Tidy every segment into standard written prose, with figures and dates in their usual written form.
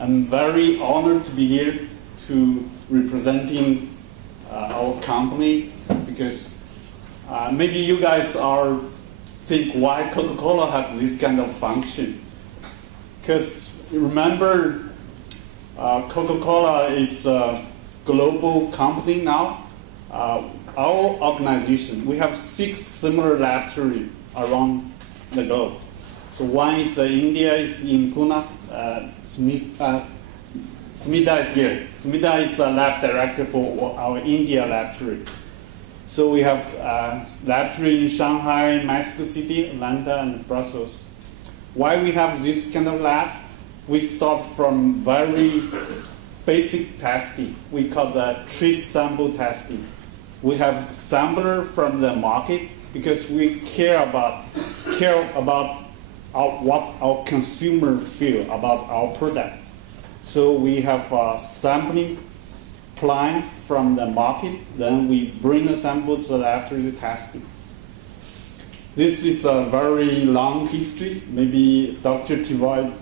I'm very honored to be here to representing our company, because maybe you guys are think why Coca-Cola have this kind of function. Because remember, Coca-Cola is a global company now. Our organization, we have 6 similar laboratories around the globe. So one is India, is in Pune. Smita is here. Smita is a lab director for our India laboratory. So we have laboratory in Shanghai, Mexico City, Atlanta, and Brussels. Why we have this kind of lab? We start from very basic testing. We call that treat sample testing. We have sampler from the market because we care about what our consumer feel about our product. So we have a sampling plan from the market, then we bring the sample to the laboratory testing. This is a very long history. Maybe Dr. Tiwai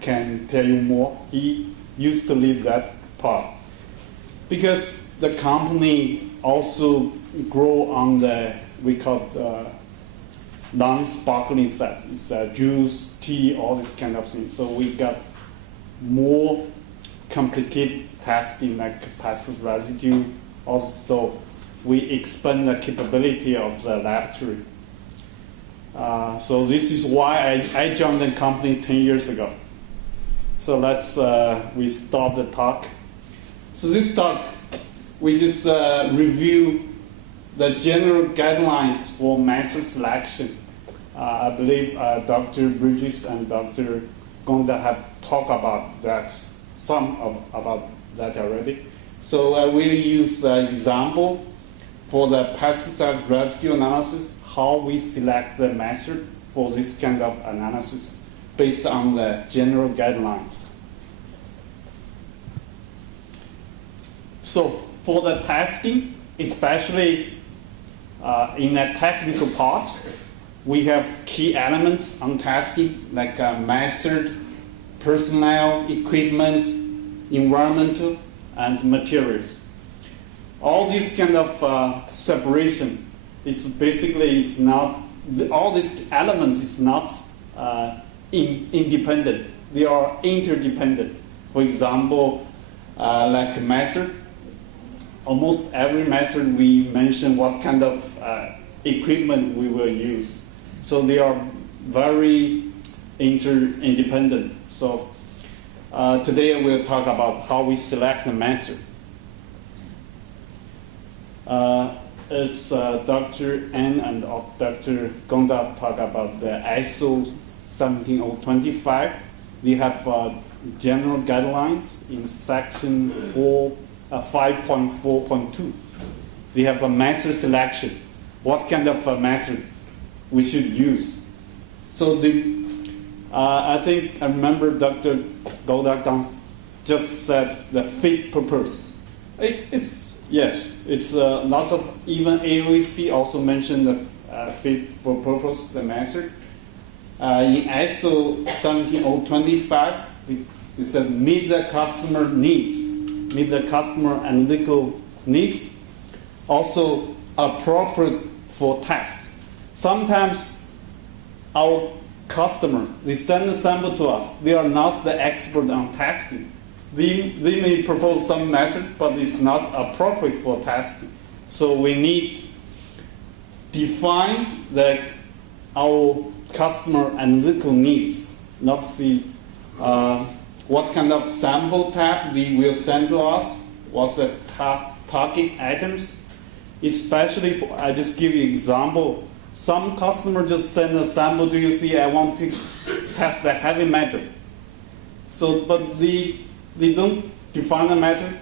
can tell you more. He used to lead that part. Because the company also grow on the, we call it non-sparkling side. It's juice, tea, all this kind of thing. So we got more complicated testing like passive residue. Also, we expand the capability of the laboratory. So this is why I joined the company 10 years ago. So let's, we start the talk. So this talk, we just review the general guidelines for method selection. I believe Dr. Bridges and Dr. Gonda have talked about that, about that already. So I will use an example for the pesticide residue analysis, how we select the method for this kind of analysis based on the general guidelines. So for the testing, especially in a technical part, we have key elements on testing like method, personnel, equipment, environmental, and materials. All this kind of separation is basically is not, all these elements is not independent. They are interdependent. For example, like method, almost every method we mention what kind of equipment we will use. So they are very interdependent. So today we'll talk about how we select the method. As Dr. N and Dr. Gonda talk about the ISO 17025, they have general guidelines in section 5.4.2. They have a method selection. What kind of a method we should use? So I think I remember Dr. Gonda just said the fit purpose. Yes, it's lots of, even AOEC also mentioned the fit for purpose, the method. In ISO 17025, it said meet the customer needs, meet the customer analytical needs, also appropriate for test. Sometimes our customer, they send a sample to us, they are not the expert on testing. They may propose some method, but it's not appropriate for testing. So we need to define our customer analytical needs, not see what kind of sample type they will send to us, what's the target items. Especially, I just give you an example. Some customer just send a sample to you, say, I want to test the heavy metal. So, but they don't define the method.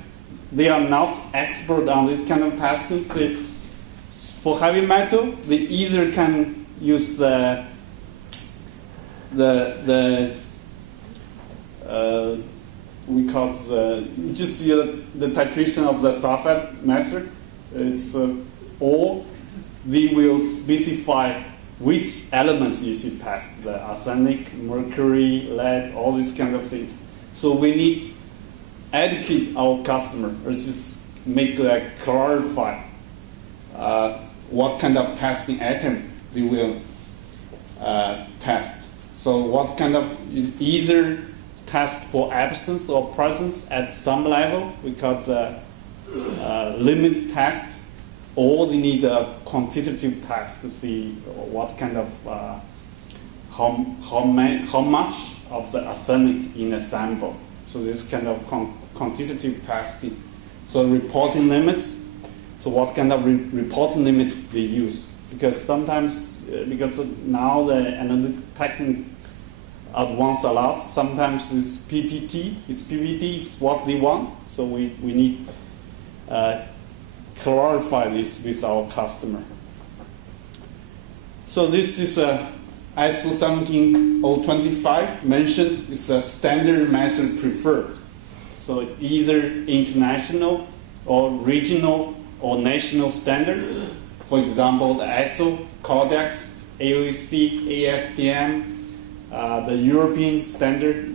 They are not expert on this kind of testing. So for heavy metal, they either can use we call it just the titration of the sulfate method. It's or they will specify which elements you should test: the arsenic, mercury, lead, all these kind of things. So we need educate our customer, or just make like clarify what kind of testing item we will test. So what kind of either test for absence or presence at some level, we call the limit test, or they need a quantitative test to see what kind of how much of the arsenic in a sample. So this kind of quantitative testing. So reporting limits. So what kind of reporting limit they use? Because sometimes, because now the analytic technique advanced a lot. Sometimes this PPT is what they want. So we need clarify this with our customer. So this is a ISO 17025 mentioned is a standard method preferred. So either international or regional or national standard. For example, the ISO, Codex, AOC, ASTM, the European standard.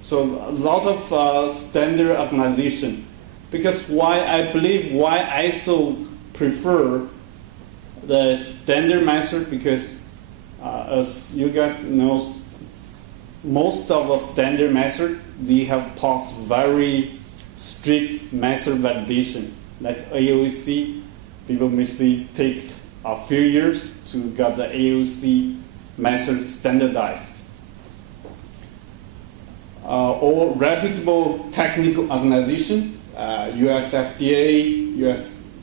So a lot of standard organization. Because I believe why ISO prefer the standard method, because as you guys know, most of the standard method, they have passed very strict method validation. Like AOC, people may say take a few years to get the AOC method standardized. Or reputable technical organization, US FDA, US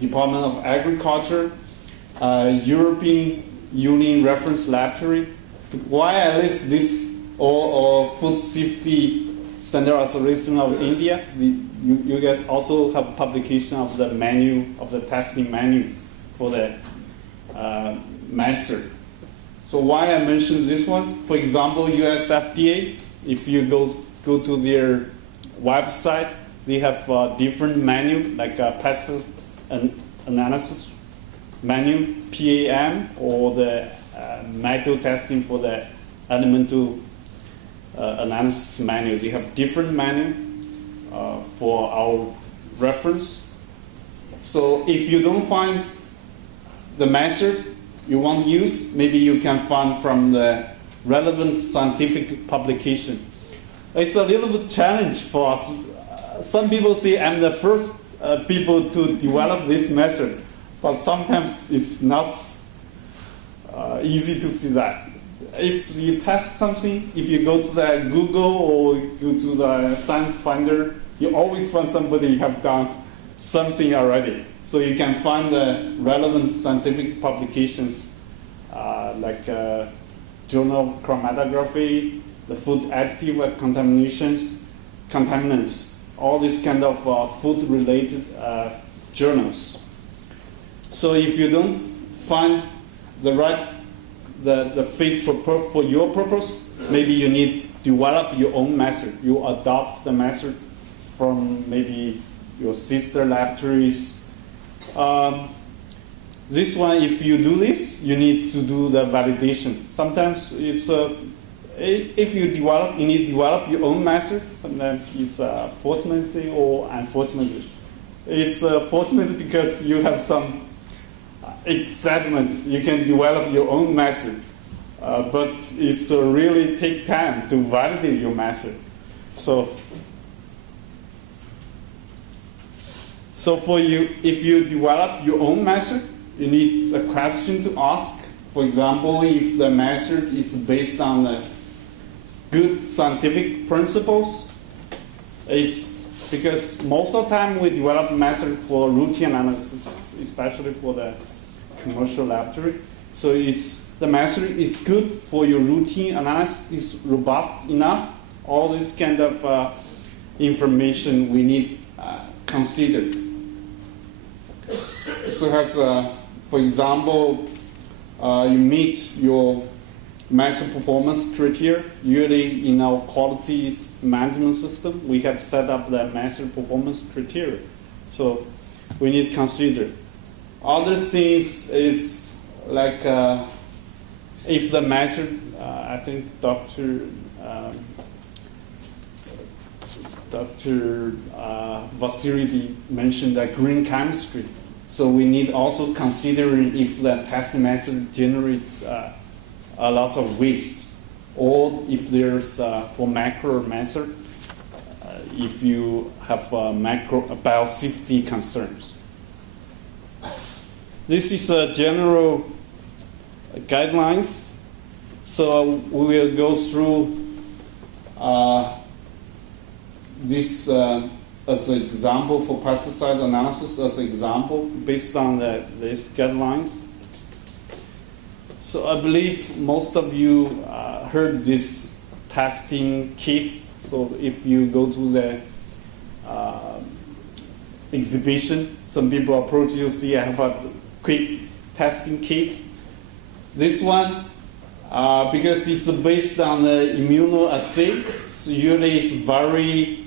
Department of Agriculture, European Union Reference Laboratory. Why I list this, or Food Safety Standard Association of India? You guys also have publication of the manual, of the testing manual for the master. So why I mentioned this one? For example, US FDA, if you go to their website, they have different manual, like pest analysis manual, PAM, or the metal testing for the elemental analysis manual. They have different manual for our reference. So if you don't find the method you want to use, maybe you can find from the relevant scientific publication. It's a little bit challenge for us. Some people say I'm the first people to develop this method, but sometimes it's not easy to see that. If you test something, if you go to the Google or go to the Science Finder, you always find somebody have done something already. So you can find the relevant scientific publications like Journal of Chromatography, the Food Additive Contaminants, all these kind of food-related journals. So if you don't find the right, the fit for your purpose, maybe you need to develop your own method. You adopt the method from maybe your sister laboratories. This one, if you do this, you need to do the validation. Sometimes it's if you need to develop your own method. Sometimes it's fortunately or unfortunately. It's fortunate because you have some excitement. You can develop your own method, but it's really take time to validate your method. So for you, if you develop your own method, you need a question to ask. For example, if the method is based on good scientific principles, it's because most of the time we develop method for routine analysis, especially for the commercial laboratory. So the method is good for your routine analysis, is robust enough. All this kind of information we need considered. So as for example, you meet your method performance criteria. Usually in our quality management system, we have set up the method performance criteria. So we need to consider. Other things is like if the method, I think Dr. Dr. Vasily mentioned that green chemistry. So we need also considering if the test method generates a lot of waste, or if there's for macro method, if you have macro biosafety concerns. This is a general guidelines. So we will go through this as an example for pesticide analysis as an example based on these guidelines. So I believe most of you heard this testing case. So if you go to the exhibition, some people approach you, see I have a quick testing kit. This one, because it's based on the immunoassay, so usually it's very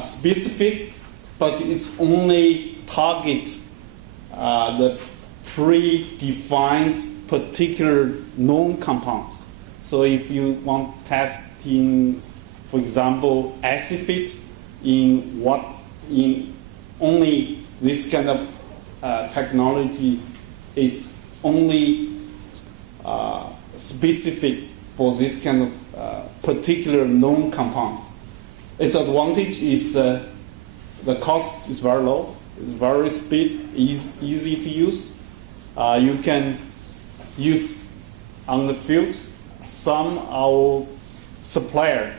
specific, but it's only target the predefined particular known compounds. So if you want testing, for example, acid in only this kind of technology is only specific for this kind of particular known compounds. Its advantage is the cost is very low, it's very speed, easy to use. You can use on the field. Some our supplier,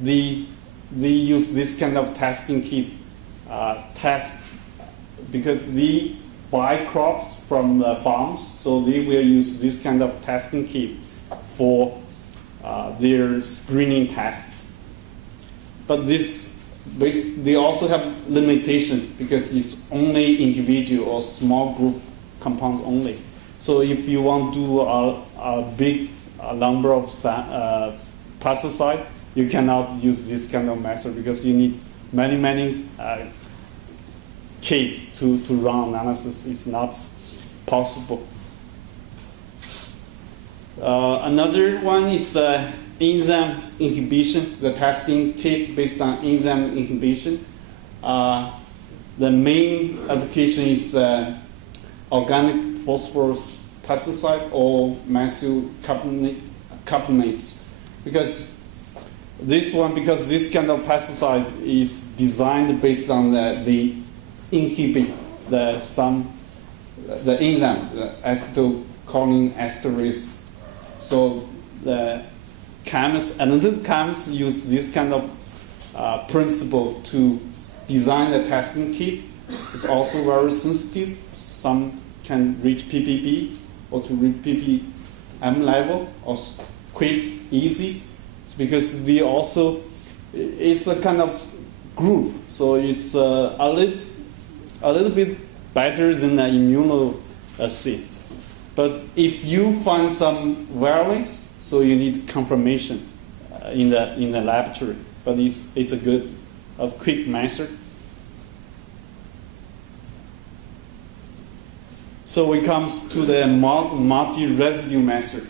they use this kind of testing kit test because they buy crops from the farms, so they will use this kind of testing kit for their screening test. But they also have limitation because it's only individual or small group compounds only. So if you want to do a big number of pesticides, you cannot use this kind of method because you need many cases to run analysis. It's not possible. Another one is enzyme inhibition, the testing case based on enzyme inhibition. The main application is organic phosphorus pesticide or methyl carbonates. Because this kind of pesticide is designed based on the inhibit the enzyme, the acetylcholine esterase. So the analytical chemists use this kind of principle to design the testing kit. It's also very sensitive. Some can reach ppb or to reach ppm level, or quick, easy. It's because it's a kind of groove, so it's a little bit better than the immunoassay. But if you find some variants, so you need confirmation in the laboratory. But it's a quick method. So it comes to the multi-residue method.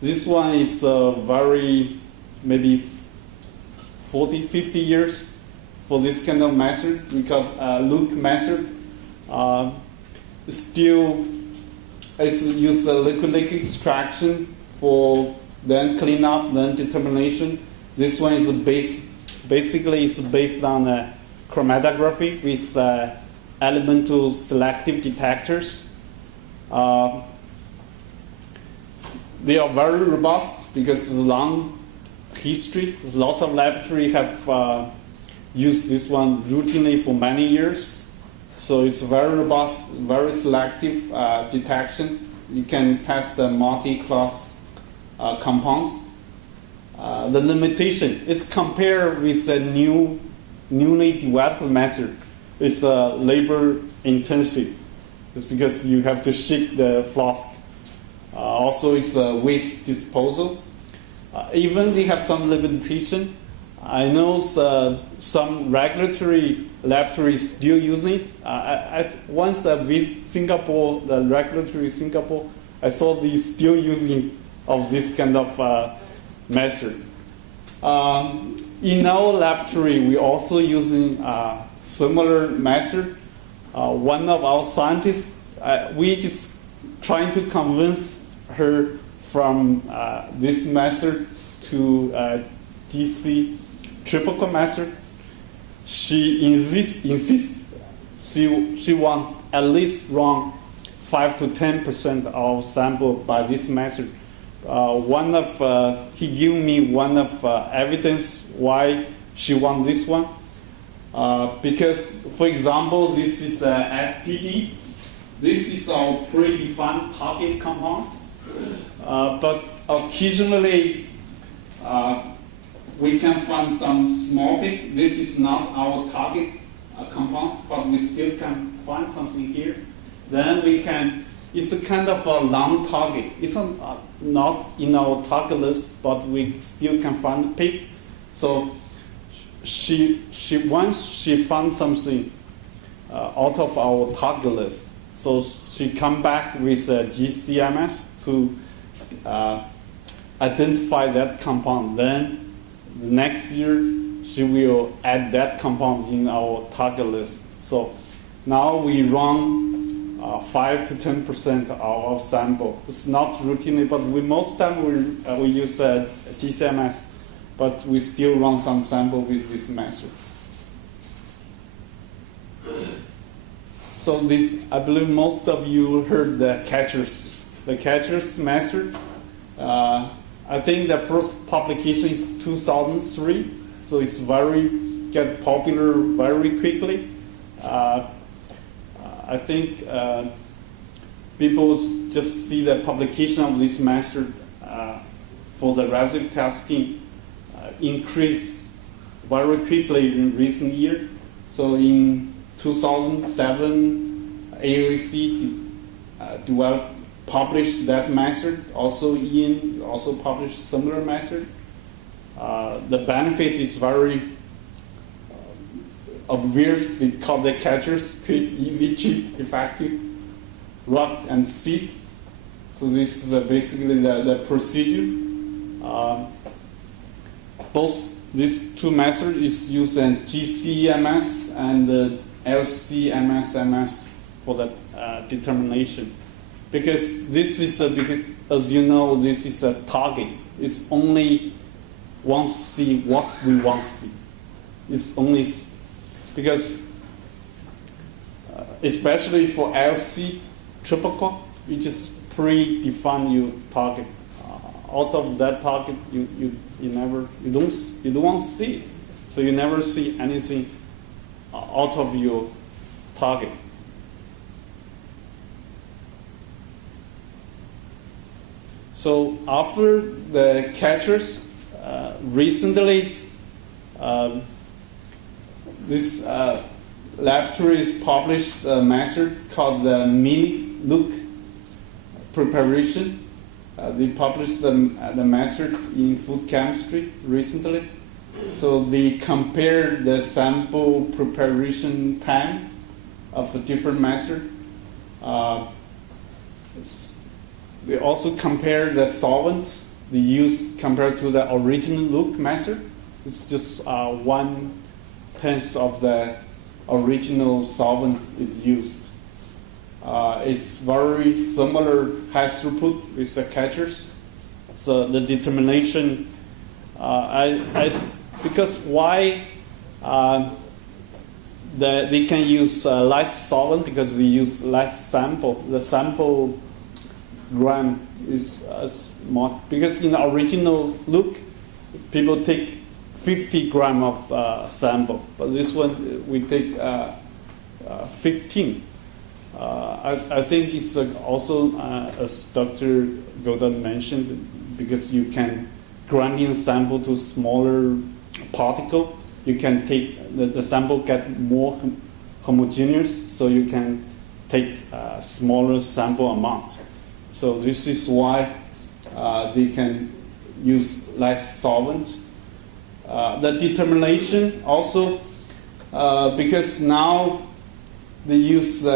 This one is very, maybe 40, 50 years for this kind of method, because Luke method still it's use liquid extraction for then clean up, then determination. This one is basically based on chromatography with elemental selective detectors. They are very robust because it's a long history. Lots of laboratories have used this one routinely for many years. So it's very robust, very selective detection. You can test the multi-class compounds. The limitation is compared with a newly developed method. It's labor intensive. It's because you have to shake the flask. Also, it's waste disposal. Even they have some limitation. I know some regulatory laboratories still using it. Once I visited Singapore, the regulatory Singapore, I saw they still using of this kind of method. In our laboratory, we're also using similar method. One of our scientists, we just trying to convince her from this method to DC triple method. She insists she want at least run 5 to 10% of sample by this method. He gave me one of evidence why she want this one. Because, for example, this is FPD. This is our predefined target compounds. But occasionally, we can find some small peak. This is not our target compound, but we still can find something here. Then we can, it's a kind of a long target. It's not in our target list, but we still can find the peak. So once she found something out of our target list, so she come back with GCMS to identify that compound. Then the next year she will add that compound in our target list. So now we run 5 to 10% of our sample. It's not routinely, but most time we use GCMS, but we still run some sample with this method. So this, I believe most of you heard the catchers method. I think the first publication is 2003, so it's get popular very quickly. I think people just see the publication of this method for the residue testing increase very quickly in recent years. So in 2007, ILSI published that method. Also, Ian also published similar method. The benefit is very obvious. They call the catchers quick, easy, cheap, effective, rot and sieve. So this is basically the procedure. Both these two methods is used in GCMS and LCMS for the determination. Because this is as you know, this is a target. It's only want to see what we want to see. It's only because, especially for LC triple, you just predefine your target. Out of that target, you don't want to see it. So you never see anything out of your target. So after the catchers, recently, this laboratory has published a method called the mini-look preparation. They published the method in food chemistry recently. So they compared the sample preparation time of a different method. They also compared the solvent they used compared to the original look method. It's just 1/10 of the original solvent is used. It's very similar high throughput with the catchers. So the determination, because why they can use less solvent because they use less sample. The sample gram is small because in the original look, people take 50 gram of sample, but this one we take 15. I think it's also, as Dr. Godin mentioned, because you can grind in sample to smaller particle, you can take the sample get more homogeneous, so you can take a smaller sample amount. So this is why they can use less solvent. The determination also, because now they use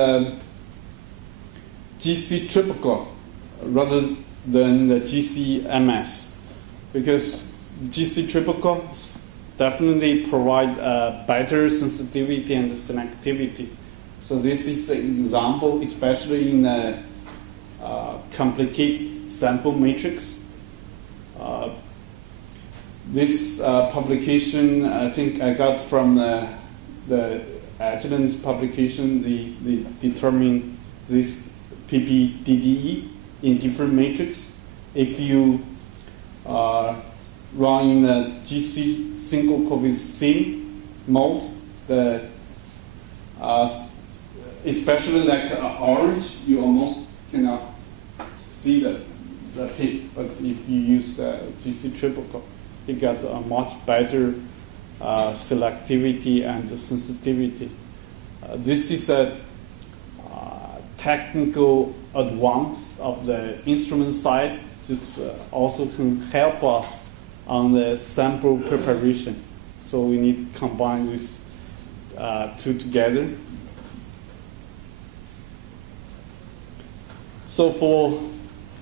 GC triple rather than the GCMS, because GC triple definitely provide better sensitivity and selectivity. So this is an example, especially in a complicated sample matrix. This publication, I think I got from the Agilent's publication, they determine this PPDDE in different matrix. If you run in the GC single coefficient mode, especially like orange, you almost cannot see the peak. But if you use GC triple, you get a much better selectivity and sensitivity. This is a technical advance of the instrument side. Just also can help us on the sample preparation. So we need to combine these two together. So for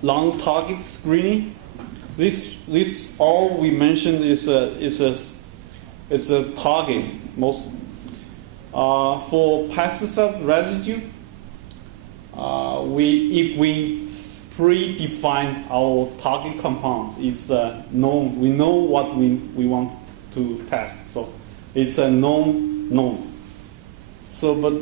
long target screening, this all we mentioned is a target most. For pesticide residue, if we predefine our target compound, it's known. We know what we want to test, so it's a known. So, but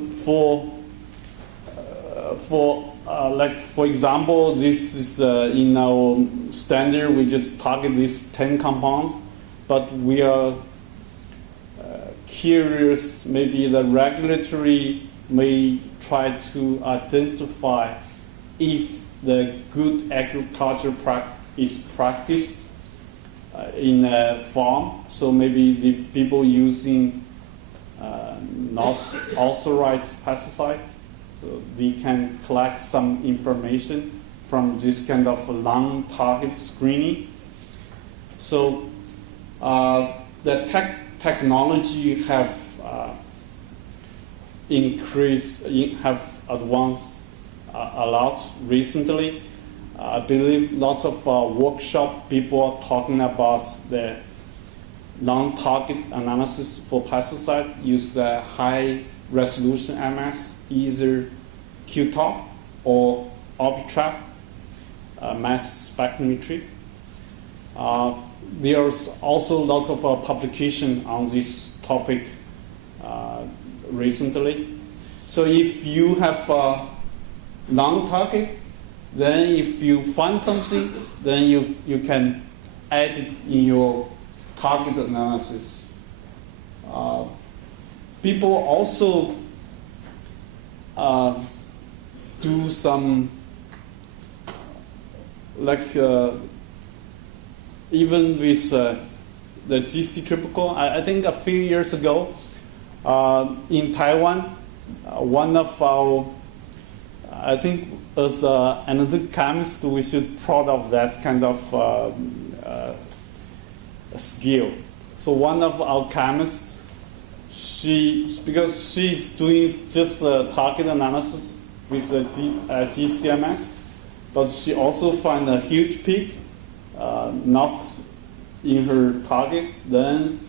for example, this is in our standard. We just target these 10 compounds, but we are curious. Maybe the regulatory may try to identify if the good agriculture is practiced in a farm. So maybe the people using not authorized pesticide, so they can collect some information from this kind of long target screening. So the technology have increased, have advanced a lot recently. I believe lots of workshop people are talking about the non-target analysis for pesticide, use high resolution MS, either QTOF or Orbitrap mass spectrometry. There's also lots of publication on this topic recently. So if you have non-target, then if you find something, then you can add it in your target analysis. People also do some, even with the GC triple, I think a few years ago in Taiwan, one of our, I think as another chemist, we should proud of that kind of skill. So one of our chemists, because she's doing just target analysis with GCMS, but she also found a huge peak, not in her target. Then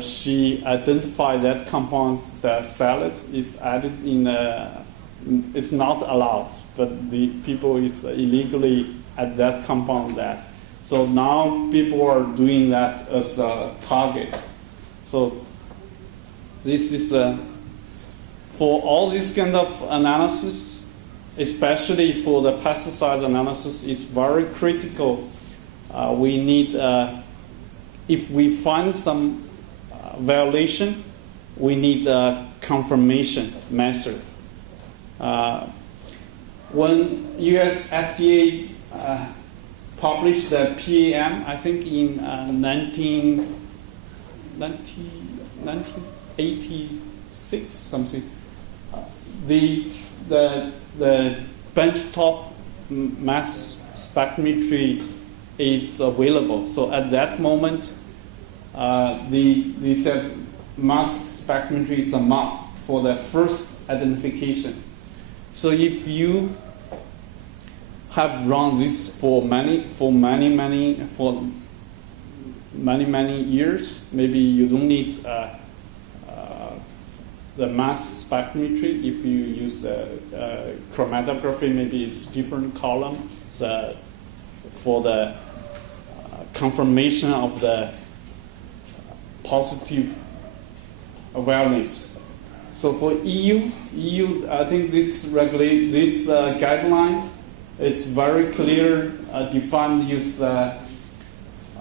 she identified that compounds that salad is added in. It's not allowed, but the people is illegally at that compound that. So now people are doing that as a target. So this is for all this kind of analysis, especially for the pesticide analysis, is very critical. We need, if we find some violation, we need a confirmation method. When US FDA published the PAM, I think in 1986 something, the benchtop mass spectrometry is available. So at that moment, they said mass spectrometry is a must for the first identification. So if you have run this for many years. Maybe you don't need the mass spectrometry. If you use chromatography, maybe it's different column. So for the confirmation of the positive awareness. So for EU, I think this guideline is very clear, defined use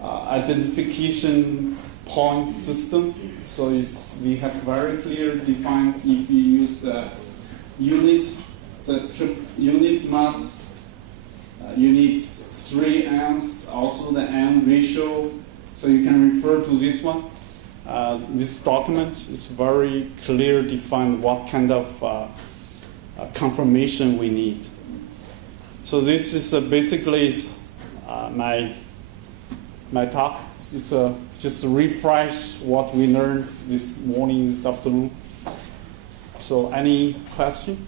identification point system. So we have very clear defined if we use unit, the unit mass, unit 3 amps, also the M ratio. So you can refer to this one. This document is very clear, defined what kind of confirmation we need. So this is basically my talk. It's just refresh what we learned this morning, this afternoon. So any question?